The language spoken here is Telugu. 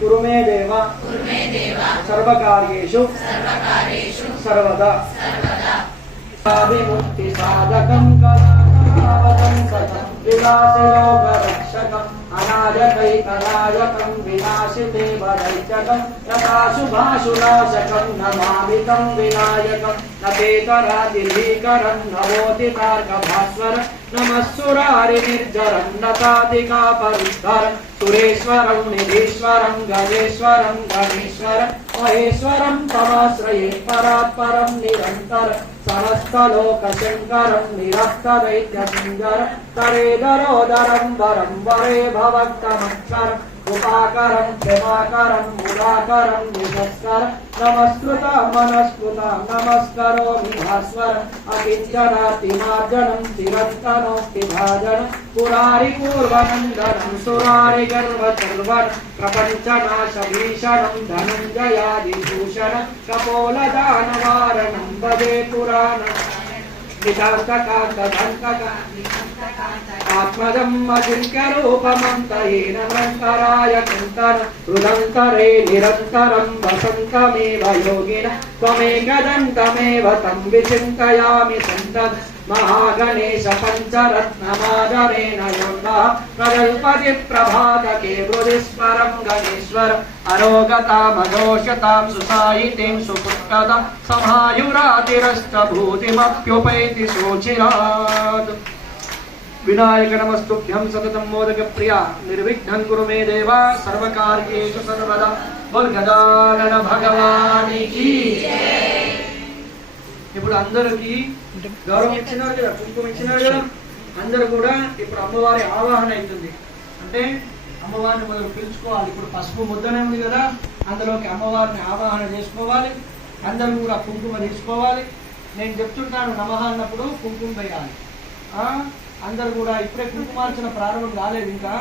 कुरु मे देव सर्वकार्येषु सर्वदा विमुक्ति साधकं कलावतं सतं विलासिलोकरक्षकम् अनायकैकनायकं विनाशिते वदैत्यकं यथाशुभाशुनाशकं नमामि तं विनायकं न पेतरादिभीकरं नवोदितार्कभास्वर नमः सुरारिनिर्जरं नतादिकापरुद्धरं सुरेश्वरं निधीश्वरं गणेश्वरं गणेश्वरं महेश्वरं तमाश्रये परात्परं निरन्तरं समस्तलोकशङ्करं निरस्तदैत्यसिञ्जरं तरेदरोदरं वरं वरे भवक्तमक्षरं कृपाकरं क्षमाकरं मुदाकरं निशस्करं नमस्कृतं मनस्कृतं नमस्करोमि भास्वरम् अकिञ्चनातिमार्जनं चिरन्तनोक्तिभाजनं पुरारिपूर्वनन्दनं सुरारिगर्वचर्वनं प्रपञ्चनाशभीषणं धनञ्जयादिभूषणं कपोलदानवारणं भजे पुराणं आत्मजम् अजिङ्क्यरूपमन्तयेन मन्त्राय चिन्तन हृदन्तरे निरन्तरं वसन्तमेव योगिनः त्वमेकदन्तमेव तं विचिन्तयामि सन्ततं महागणेश पञ्चरत्नमादरेण योगः प्रजल्पति प्रभातके हृदिस्वरं गणेश्वर अरोगतामदोषतां सुसायितीं सुपुत्रतां समायुरातिरष्टभूतिमप्युपैति शोचिरात् विनायक नमस्तुभ्यं सततं मोदक प्रिया निर्विघ्नं कुरु मे देव सर्वकार्येषु सर्वदा बोल गजानन भगवानी की ఇప్పుడు అందరికి గౌరవం ఇచ్చినారు కదా కుంకుమ ఇచ్చినారు కదా అందరూ కూడా ఇప్పుడు అమ్మవారి ఆవాహన అవుతుంది అంటే అమ్మవారిని మొదలు పిలుచుకోవాలి ఇప్పుడు పసుపు ముద్దనే ఉంది కదా అందులోకి అమ్మవారిని ఆవాహన చేసుకోవాలి అందరూ కూడా కుంకుమ తీసుకోవాలి నేను చెప్తుంటాను నమః అన్నప్పుడు కుంకుమ వేయాలి అందరూ కూడా ఇప్పుడే కుంకుమార్చన ప్రారంభం కాలేదు ఇంకా